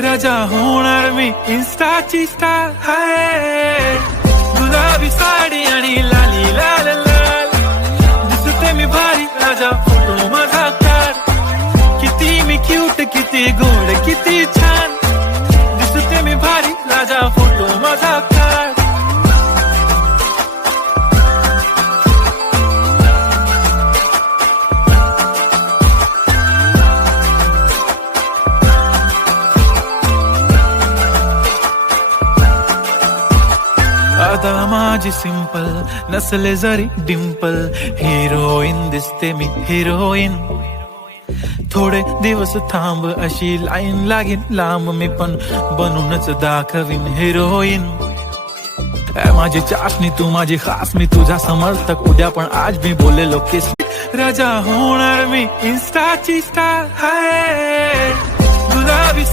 राजा होणार मी इन्स्टाची स्टार हाय गुलाबी साडी आणि लाली लाल लाल दिसते मी भारी राजा फोटो माझा काढ किती मी क्यूट किती गोड किती छान दिसते मी भारी राजा फोटो माझा काढ आता माझी सिंपल नसले जरी डिंपल हिरोईन दिसते मी हिरोईन थोडे दिवस थांब अशी लाईन लागेल लांब मी पण बनूनच दाखवीन हिरोईन माझी चाशनी तू माझी खास मी तुझा समर्थक उद्या पण आज मी बोललेलो किस राजा होणार मी इन्स्टाची स्टार हाय गुलाबी